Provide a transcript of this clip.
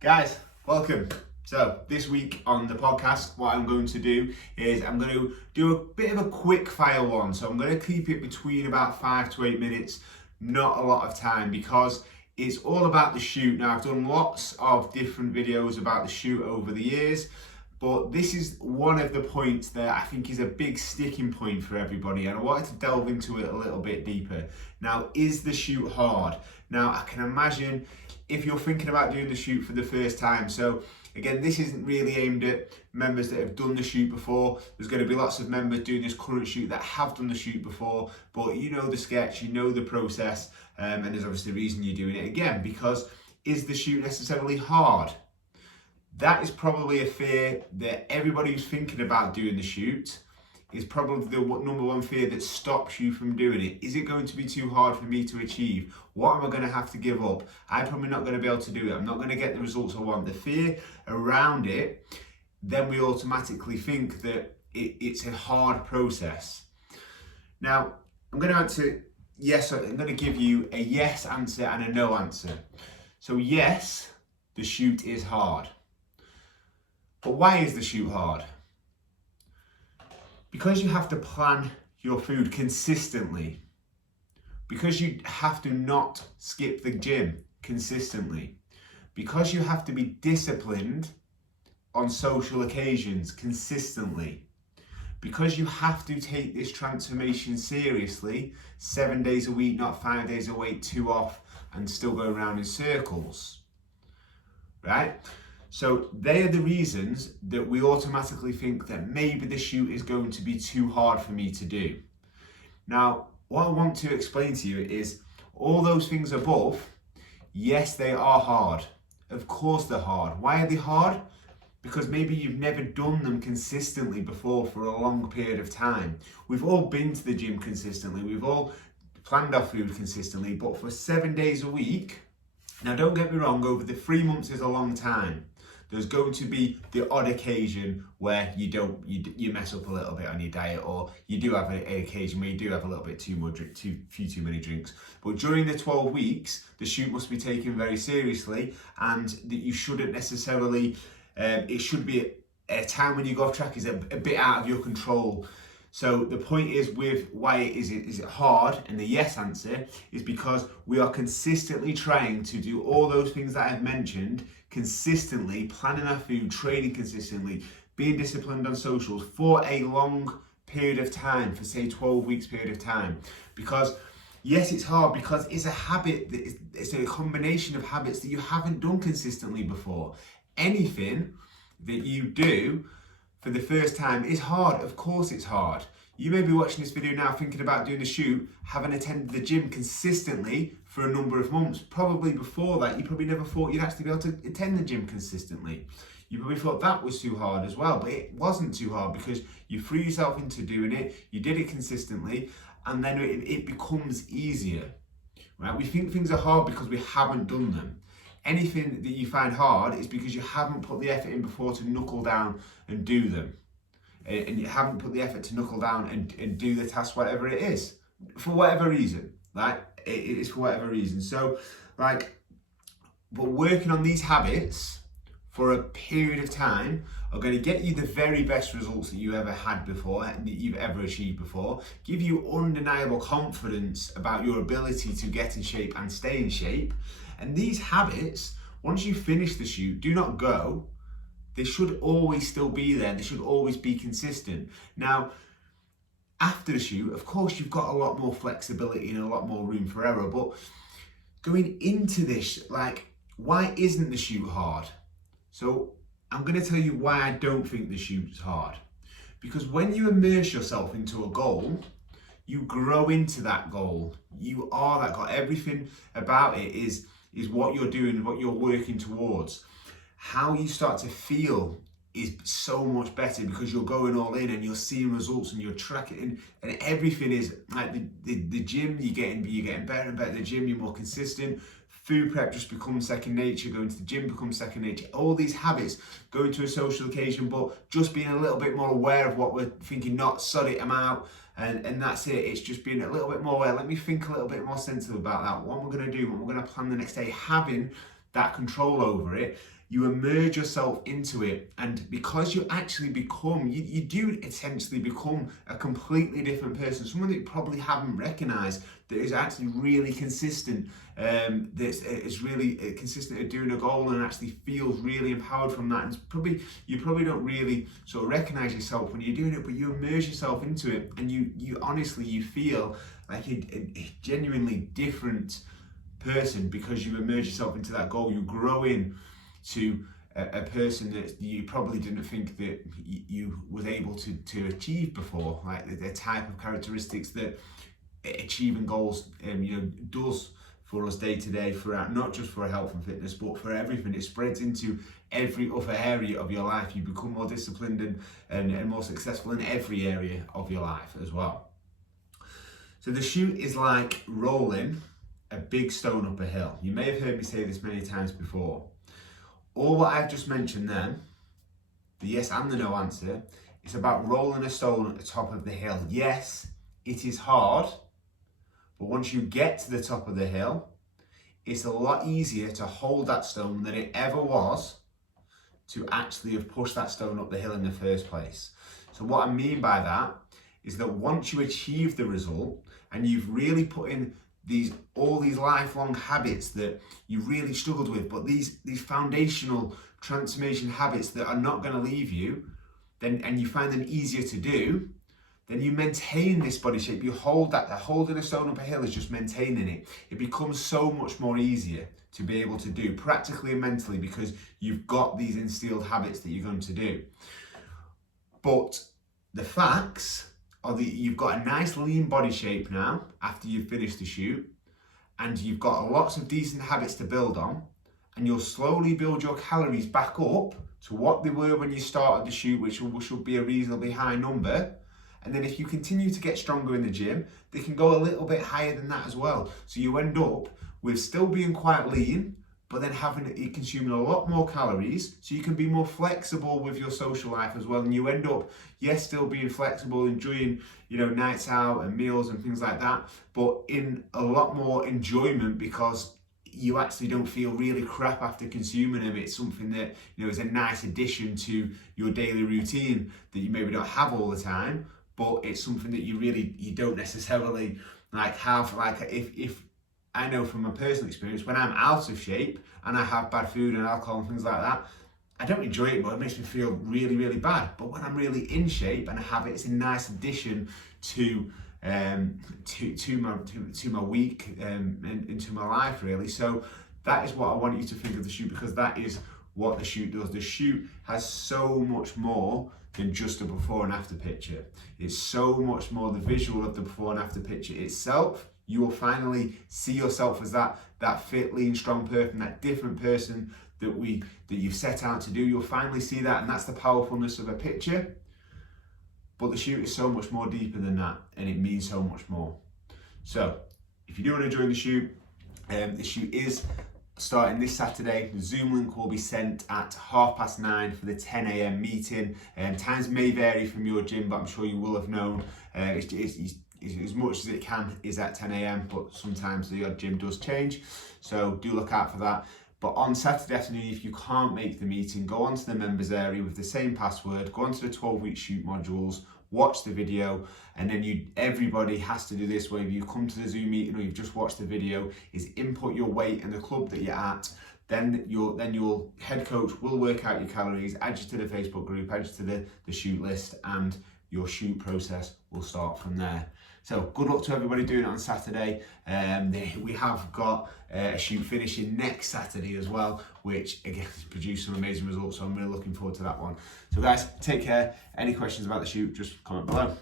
Guys, welcome. So this week on the podcast, what I'm going to do is I'm going to do a bit of a quick fire one. So I'm going to keep it between about 5 to 8 minutes, not a lot of time, because it's all about the shoot. Now I've done lots of different videos about the shoot over the years, but this is one of the points that I think is a big sticking point for everybody, and I wanted to delve into it a little bit deeper. Now, is the shoot hard? Now, I can imagine if you're thinking about doing the shoot for the first time. So again, this isn't really aimed at members that have done the shoot before. There's going to be lots of members doing this current shoot that have done the shoot before, but you know the sketch, you know the process, and there's obviously a reason you're doing it again, because is the shoot necessarily hard? That is probably a fear that everybody who's thinking about doing the shoot is probably the number one fear that stops you from doing it. Is it going to be too hard for me to achieve? What am I going to have to give up? I'm probably not going to be able to do it. I'm not going to get the results I want. The fear around it, then we automatically think that it's a hard process. Now, I'm going to answer yes. I'm going to give you a yes answer and a no answer. So yes, the shoot is hard. But why is the shoot hard? Because you have to plan your food consistently. Because you have to not skip the gym consistently. Because you have to be disciplined on social occasions consistently. Because you have to take this transformation seriously, 7 days a week, not 5 days a week, 2 off, and still go around in circles. Right? So they are the reasons that we automatically think that maybe the shoot is going to be too hard for me to do. Now, what I want to explain to you is all those things above, yes, they are hard. Of course they're hard. Why are they hard? Because maybe you've never done them consistently before for a long period of time. We've all been to the gym consistently. We've all planned our food consistently, but for 7 days a week, now don't get me wrong, over the 3 months is a long time. There's going to be the odd occasion where you mess up a little bit on your diet, or you do have an occasion where you do have a little bit too many drinks. But during the 12 weeks, the shoot must be taken very seriously, and that you shouldn't necessarily. It should be a time when you go off track is a bit out of your control. So the point is with why is it hard, and the yes answer is because we are consistently trying to do all those things that I've mentioned consistently, planning our food, training consistently, being disciplined on socials for a long period of time, for say 12 weeks period of time. Because yes, it's hard because it's a habit, it's a combination of habits that you haven't done consistently before. Anything that you do for the first time is hard. Of course it's hard. You may be watching this video now thinking about doing the shoot, having attended the gym consistently for a number of months. Probably before that, you probably never thought you'd actually be able to attend the gym consistently. You probably thought that was too hard as well, but it wasn't too hard because you threw yourself into doing it, you did it consistently, and then it becomes easier, right? We think things are hard because we haven't done them. Anything that you find hard is because you haven't put the effort in before to knuckle down and do them. And you haven't put the effort to knuckle down and do the task, whatever it is, for whatever reason, right? It is for whatever reason. So, but working on these habits for a period of time are going to get you the very best results that you ever had before, that you've ever achieved before, give you undeniable confidence about your ability to get in shape and stay in shape. And these habits, once you finish the shoot, do not go. They should always still be there. They should always be consistent. Now, after the shoot, of course, you've got a lot more flexibility and a lot more room for error. But going into this, why isn't the shoot hard? So I'm going to tell you why I don't think the shoot's hard. Because when you immerse yourself into a goal, you grow into that goal. You are that goal. Everything about it is what you're doing, what you're working towards. How you start to feel is so much better because you're going all in and you're seeing results and you're tracking, and everything is like the gym. You're getting better and better. The gym, you're more consistent. Food prep just becomes second nature. Going to the gym becomes second nature. All these habits, going to a social occasion, but just being a little bit more aware of what we're thinking, not sod it, I'm out, and that's it. It's just being a little bit more aware. Let me think a little bit more sensitive about that. What we're going to do, what we're going to plan the next day, having that control over it. You immerse yourself into it, and because you actually become, you do essentially become a completely different person, someone that you probably haven't recognized, that is actually really consistent, that is really consistent at doing a goal and actually feels really empowered from that. And you probably don't really sort of recognize yourself when you're doing it, but you immerse yourself into it, and you honestly, you feel like a genuinely different person because you immerse yourself into that goal. You grow in to a person that you probably didn't think that you was able to achieve before, like the type of characteristics that achieving goals does for us day to day, throughout, not just for health and fitness, but for everything. It spreads into every other area of your life. You become more disciplined and more successful in every area of your life as well. So the shoot is like rolling a big stone up a hill. You may have heard me say this many times before. All what I've just mentioned then, the yes and the no answer, is about rolling a stone at the top of the hill. Yes, it is hard, but once you get to the top of the hill, it's a lot easier to hold that stone than it ever was to actually have pushed that stone up the hill in the first place. So what I mean by that is that once you achieve the result and you've really put in all these lifelong habits that you really struggled with, but these foundational transformation habits that are not going to leave you, and you find them easier to do, then you maintain this body shape. You hold that. Holding a stone up a hill is just maintaining it. It becomes so much more easier to be able to do, practically and mentally, because you've got these instilled habits that you're going to do. But the facts are that you've got a nice lean body shape now after you've finished the shoot, and you've got lots of decent habits to build on, and you'll slowly build your calories back up to what they were when you started the shoot, which should be a reasonably high number. And then if you continue to get stronger in the gym, they can go a little bit higher than that as well. So you end up with still being quite lean, but then you consuming a lot more calories, so you can be more flexible with your social life as well. And you end up, yes, still being flexible, enjoying, nights out and meals and things like that, but in a lot more enjoyment, because you actually don't feel really crap after consuming them. It's something that, is a nice addition to your daily routine that you maybe don't have all the time, but it's something that you don't necessarily have. If I know from my personal experience, when I'm out of shape and I have bad food and alcohol and things like that, I don't enjoy it, but it makes me feel really, really bad. But when I'm really in shape and I have it, it's a nice addition to my week and into my life, really. So that is what I want you to think of the shoot, because that is what the shoot does. The shoot has so much more than just a before and after picture. It's so much more the visual of the before and after picture itself. You will finally see yourself as that fit, lean, strong person, that different person that you've set out to do. You'll finally see that, and that's the powerfulness of a picture. But the shoot is so much more deeper than that, and it means so much more. So if you do want to join the shoot is starting this Saturday. The Zoom link will be sent at 9:30 for the 10 a.m. meeting. Times may vary from your gym, but I'm sure you will have known. As much as it can is at 10 a.m, but sometimes the odd gym does change, so do look out for that. But on Saturday afternoon, if you can't make the meeting, go onto the members area with the same password, go onto the 12-week shoot modules, watch the video, and then everybody has to do this, whether you come to the Zoom meeting or you've just watched the video, is input your weight and the club that you're at. Then your head coach will work out your calories, add you to the Facebook group, add you to the shoot list, and your shoot process will start from there. So good luck to everybody doing it on Saturday. We have got a shoot finishing next Saturday as well, which again has produced some amazing results, so I'm really looking forward to that one. So guys, take care. Any questions about the shoot, just comment below.